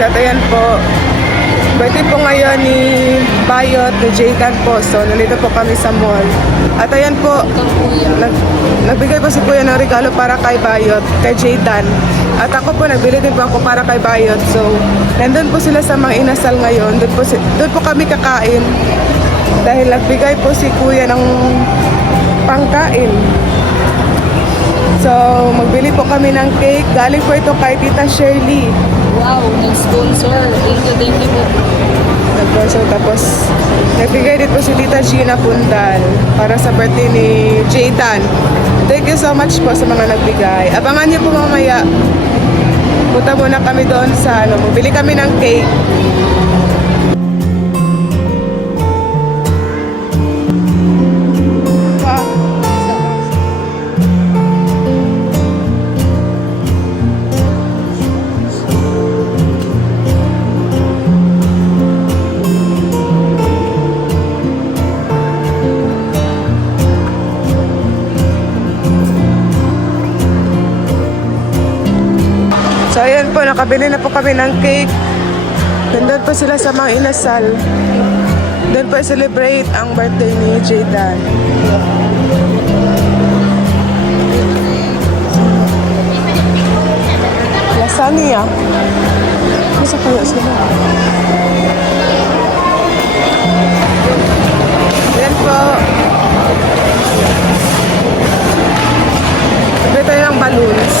At ayan po, birthday po ngayon ni Bayot, ni Jaydan po. So, nandito po kami sa mall. At ayan po, nagbigay po si Kuya ng regalo para kay Bayot, kay Jaydan. At ako po, nagbili din po ako para kay Bayot. So, nandun po sila sa mga inasal ngayon. Doon po kami kakain. Dahil nagbigay po si Kuya ng pangkain. So, magbili po kami ng cake. Galing po ito kay Tita Shirley. Wow, nag-sponsor. Thank you po. Nag-sponsor. Tapos, nagbigay din po si Tita Gina Pundal para sa birthday ni Jaydan. Thank you so much po sa mga nagbigay. Abangan niyo po mamaya. Punta muna kami doon sa bili kami ng cake. So ayan po, nakabili na po kami ng cake. Nandun po sila sa mga inasal. Doon po celebrate ang birthday ni Jaydan. Lasagna. Masa kaya sila? Ayan po. Sabi tayo ng balloons.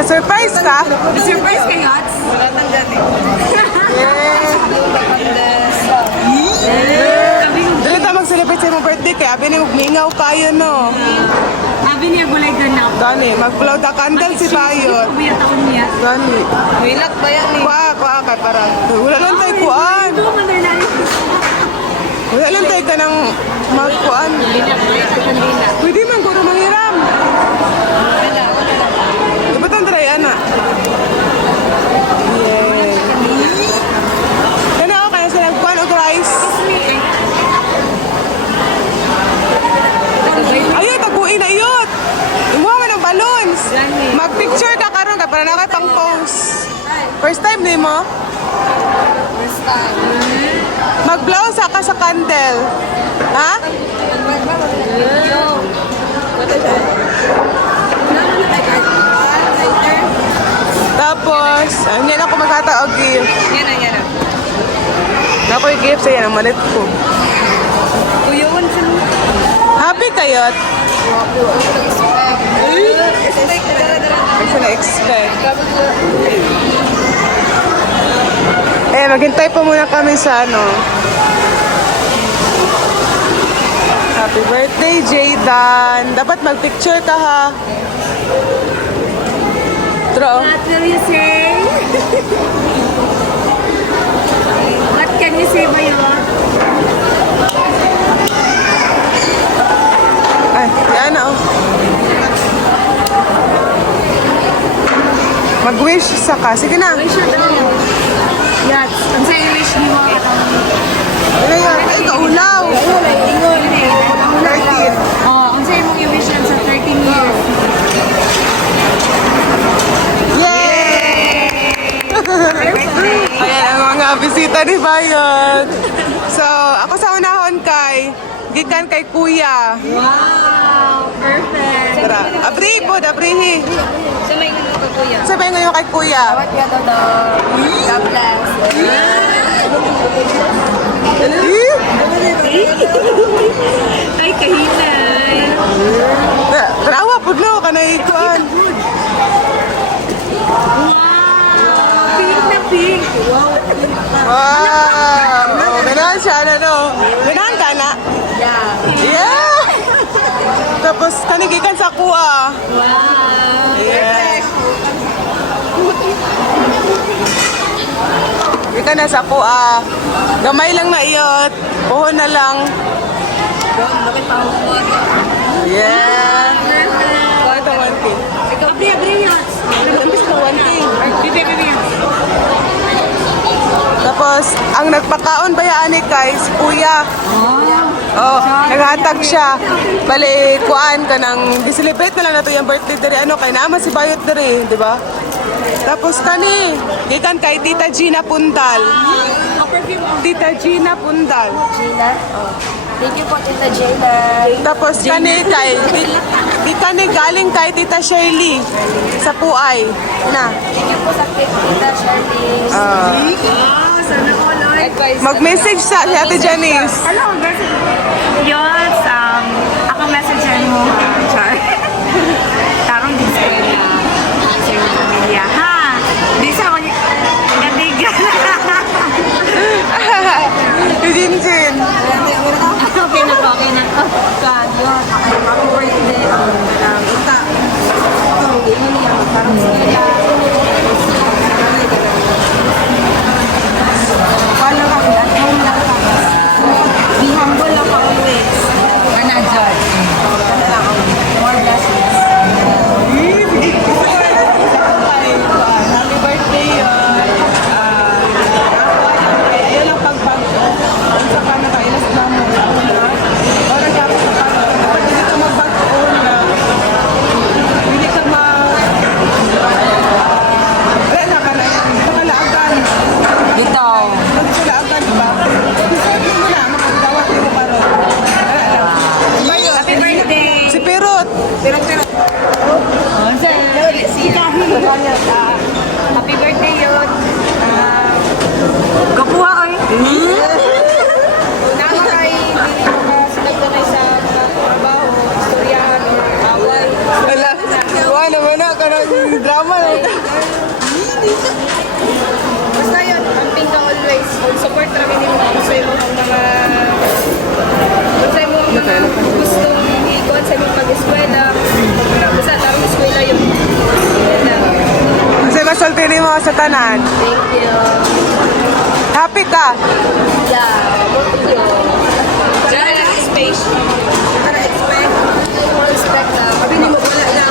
Ka-surprise ka? Surprise kayo, Ats? Wala tang gani. Dili ta mag-celebrate sa imong birthday kaya abi ni magmingaw kayo no. Abi niya gulay ganap. Gani, mag-blow the candle si Bayot. Kuya taon niya. Gani. Wilat ba yan eh? Kuha ka para. Wala lang tayo kuan. Ito man na Wala lang tayo ka ng magkuan. Lina, kuya ito kanina. Pwede man guro manghiram. Dapat ang try, ana. Yes. Kana ako kaya sa nagkuan og rice. Ayot, taguin na yun. Imuha man ng balloons. Mag-picture ka karon ka para na kay pang post. First time ni mo? First time. Mag-blow sa ka sa candle. Ha? Yo. What is that? Tapos, hindi na ako magkataog gift. Yan na, yan na. Ako yung gift sa'yo ng malit ko. Kuyawan sa mga. Happy kayot? Hindi ko na-expect. Eh, maghintay pa muna kami sa ano. Happy birthday, Jaydan. Dapat mag-picture ka ha. Tro. What will you say? What can you say, Bayo? Ay, yan oh. Mag-wish sa ka. Sige na. Wish you daw. Yes. Ang sa wish ni mo. Ano yan? Ay, kaulaw. Ingon. 13. Oh, ang sa imong i-wish yan sa 13 years. Ayan ang mga bisita ni Bayot. So, ako sa unahon kay gikan kay Kuya. Wow! Perfect! Tara, abri po, abrihi. So may ganun ka, Kuya? Sabay ngayon kay Kuya. What ka daw? God bless. Ay, kahinay. Tarawa po no, kanay kuan. Wow! Pink na pink! Wow! Wow! Oh, ganahan siya, ano. Ganahan ka na. Yeah! Yeah! Tapos kanigikan sa kuha. Wow! Yes. Ika na sa kuha. Gamay lang na iyot. Puhon na lang. Bakit pa ako? Yeah. Perfect! Ito one thing. Abri, abri yun! Tapos na one thing. Bibi, bibi yun! Tapos, ang nagpakaon ba yan ni Kai? Si Kuya. Oh, naghatag siya. Bali, kuan ka nang di-celebrate na lang nato yung birthday diri. Ano, kay naman si Bayot diri, di ba? Tapos kani, gikan kay Tita Gina Puntal. Tita Gina Puntal. Gina? Oh. Thank you po, Tita Gina. Tapos kani kay, gikan ni galing kay Tita Shirley sa Puay. Na. Thank you po sa Tita Shirley. Sana all, Lord. Mag-message sa si Ate Janice. Hello, message. Yun, ako messenger mo. Char. Tarong din sa kanya. Sa iyong pamilya. Ha? Di sa ako niya. Gatigan. Jinjin. Okay na po, okay na. God, yun. Happy birthday. Ita. Hindi mo niya. Parang siya. Paano ka? Home lang ka. Be humble lang always. Manager. More blessings. Happy birthday yun. Ayun ang pagbago. Kung sa ka nakailas na mo. O nagkapit ka. Dapat hindi ka magbago na. Hindi ka wala na ka na. Hindi ka malaagan. Dito. Hindi ka malaagan, diba? Gusto mo na. Makagdawat mo pa ron. Wala na. Ate Drama na ito. Basta yun, camping ka always. Support namin yung mga gusto yung mga gustong ikuan sa imong pag-eskwela. Basta namin eskwela yun. Yan lang. Kasi masultini mo sa tanan. Thank you. Happy ka? Yeah, thank you. Diyan lang space. Para expect. Expect na. Sabi ni mo wala lang.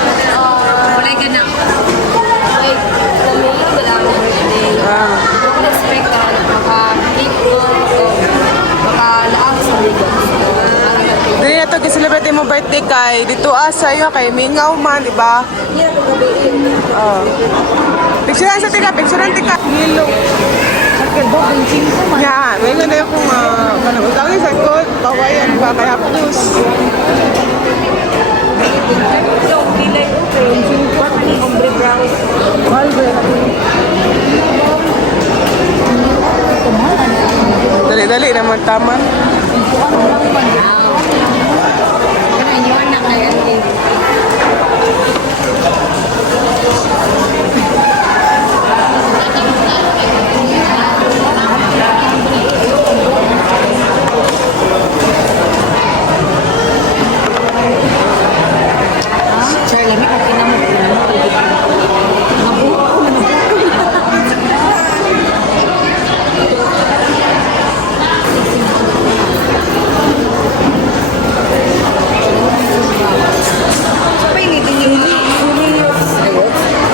Wala ka na. Like, kami, wala akong birthday. Expect na maka-hit ko o maka-laang sa bigas. Dili na ito, kiselebrate mo birthday kay dito sa'yo, kay Mingaw man, di ba? Hindi na kung gabiin. Oo. Picturean sa tika, picturean tika. Nilo. Ya, may ganda yung kung kanang sa kot, kawayan ba, kaya putos. Yung pilay ko, yung ombre brown. Walbert. Dali-dali naman taman. Ayun na kaya din. Charlie, may kapina mo.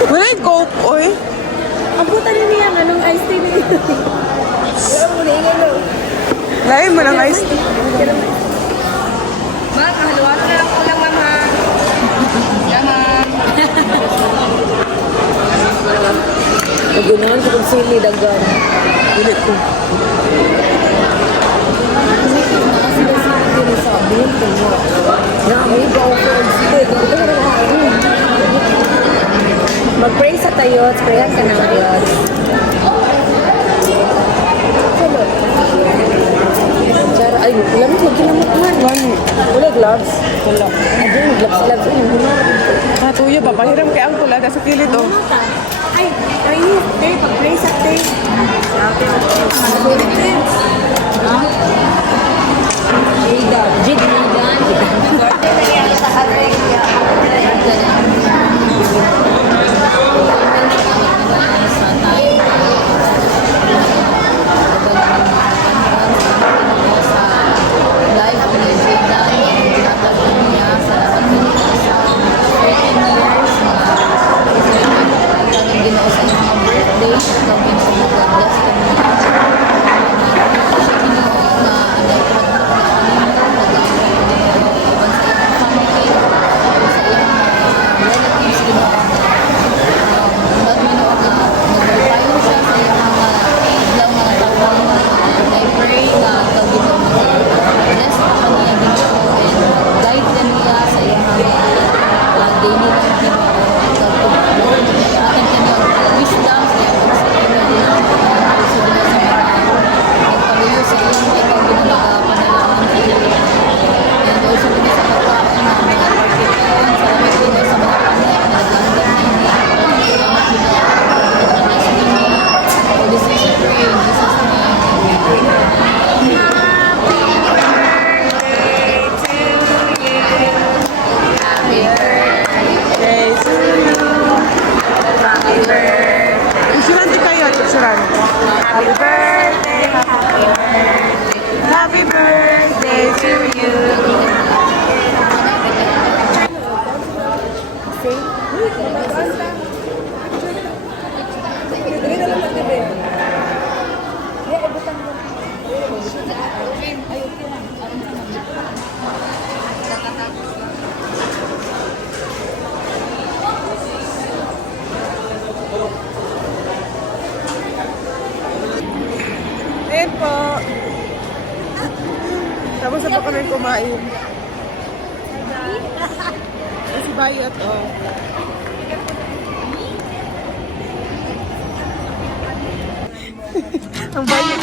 Wala yung coke, oy. Abutan niya ang anong iced tea niya. Wala mo na yung ano. Lain mo ng ice. Ma, kahaluan na lang ko lang, mama. Yaman. Nagunahan ko kung sili, dagan. Ulit ko. Mag-pray sa tayo, sprayan ka ng Diyos. Chara, ay, lamit, huwag kinamatahan. Wala gloves? Wala. Ay, gloves. Katuyo, papahiram kay ang tula sa kilid, oh. Ay, pray, pag-pray sa tayo. Picturean di kayo, picturean. Happy birthday, happy birthday to you. Ayan po. Tapos na po kami kumain. Si Bayot, oh. Ang Bayot.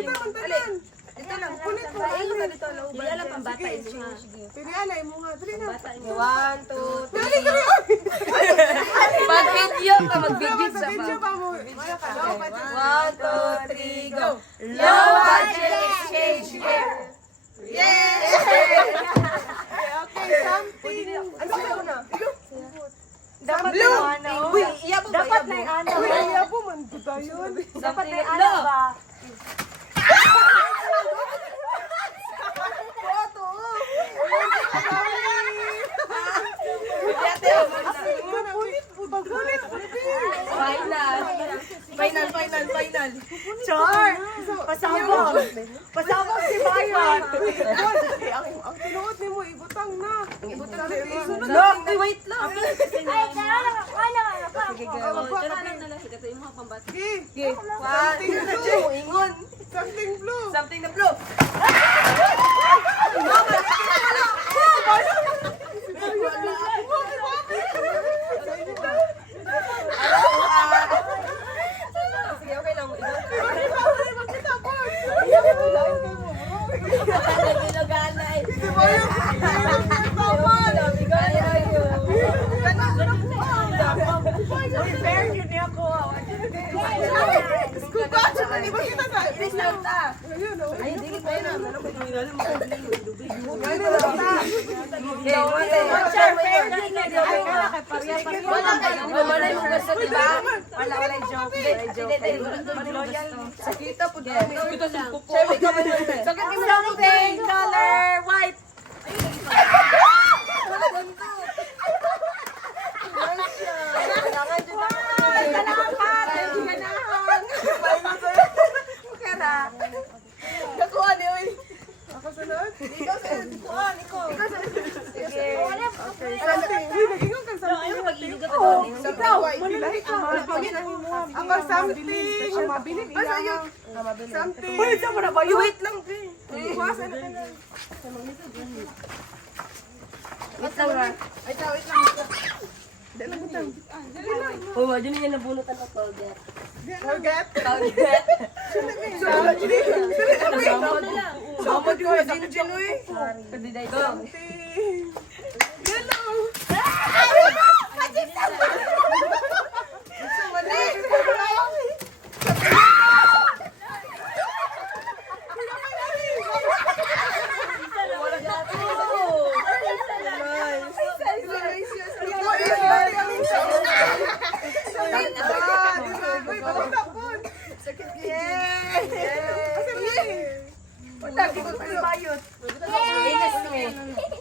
Kita man tanan. Dito lang. Punit mo. Ayun ka dito. Dila lang pambata. Pili anay mo nga. Dali na. 1, 2, 3. Dali, dali. Mag-video ka. Mag-video Sa sa video ba? pa mo. Wala ka. Low budget. 1, 2, 3, go. Low budget exchange gift. Okay, something. Ano ka na? Dapat Blue. na ano. Uy, iya po ba? Dapat na yung ano. Uy, iya po man ko tayo. Dapat na yung ano ba? Pagkulit. Final. Char! Pasabog! Pasabog si Bayot! Ang tinuot ni mo, ibutang na. Ibutang na. Sunod na. Look, wait lang. Sige, Okay. 1, 2, ingon. something blue. Something na blue. Sige, okay lang. Fair yun niya ko. Ay, dili pa yun. Wala yung gusto, diba? Wala yung joke. Sakita po dyan. Siyempre, ikaw ba yun? Something color white. Nakuha niyo eh. Ako sunod? Ikaw sa kuhan, ikaw. Something. Uy, nag-ingon ka something. Ikaw, Lahi ka. Ako something. Mabilis iya. Something. Uy, saan mo na ba? Wait lang, Vin. Iwasan na ka na. Wait lang, ha? Oh, wala dyan yung nabunutan ng powder. Forget. Powder. Samad ko. Dino, eh. Kadiday ko. Something. Yellow.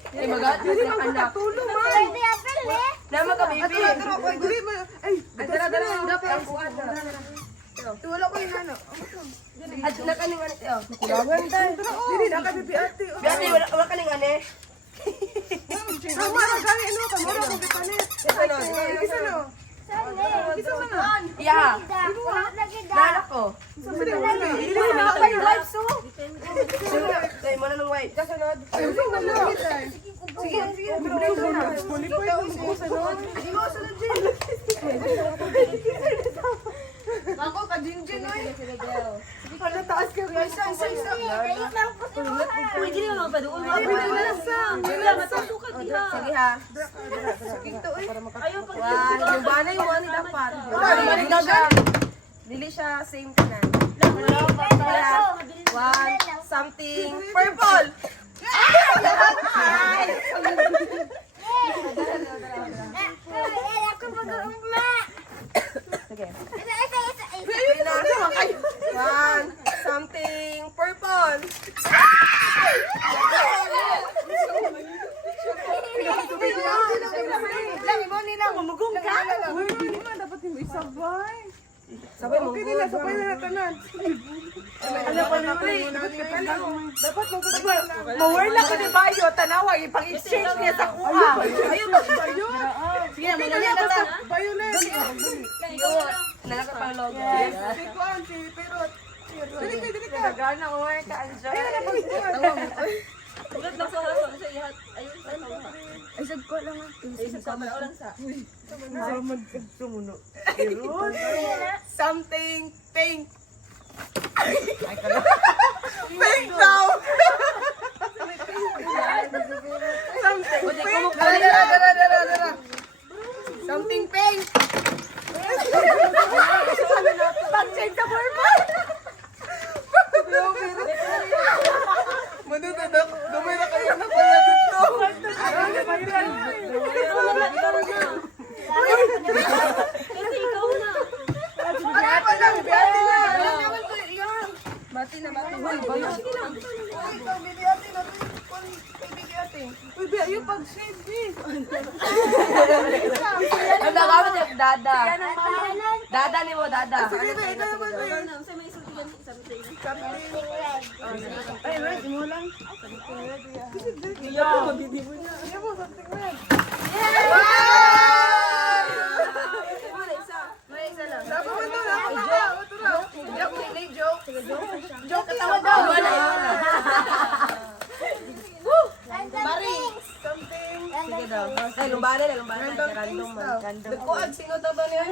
Ay, magat. Anak. Nama ka, baby. Wala ko yung ano. At nakaning ano ito. Kulangan tayo. Dili na ka bibi ate. Gati, wala kaning ano eh. Sama na kami ano ka mo ko gipalit. Isa no. Yeah. Nalak ko. Dili na ka yung live so. Tay mo na ng white. Kasunod. Ayun wala. Sige, sige. Kuli po yung sunod. Hindi mo sunod din. Ako ka Jinjin oy. Hala taas ka guys. Isa. Uy, hindi mo ba doon? Sige ha. Yung banay mo ani dapat. Dili siya same kanan. One, something purple. Sige. One, something purple. Lang mo nila mamugong ka. Uy, dili man dapat yung isabay. Sabay mo. Okay nila, sabay na tanan. Ano pa ni? Dapat mo ko Mawala ko ni Bayo, tanawa, ipang-exchange niya sa kuha. Ayun ba? Sige, magaling ka ta. Violet. Nalaka pa logo. Si Juan, si Perot. Dili ka. Nagana ko ka, Anjo. Ugat lang sa harap sa ihat. Ayun. Ay, sad ko lang. Ayun sa kamera ulang sa. Samad ka sumuno. Something pink. Ay, kala. bili ate na. Bili ate. Uy, yung pag-shade, eh. Ang nagamit yung dada. Dada ni mo, dada. Sige, ba, ito naman ba yun? Ay, red, mo lang. Iya mo, something red. Dapat mo ito, dapat mo ito. Ito na. Joke, katawa daw. Something. Sige daw. Ay, lumbana. Random man. Nagkuhan, sino to ba niya?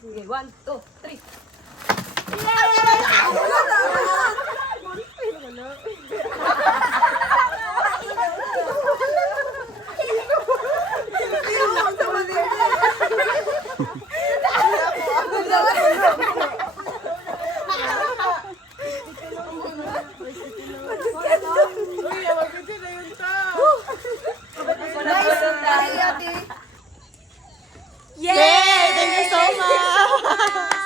Sige, 1, 2, 3. Uy, mag-video na yun ta. Yay! Thank you so much!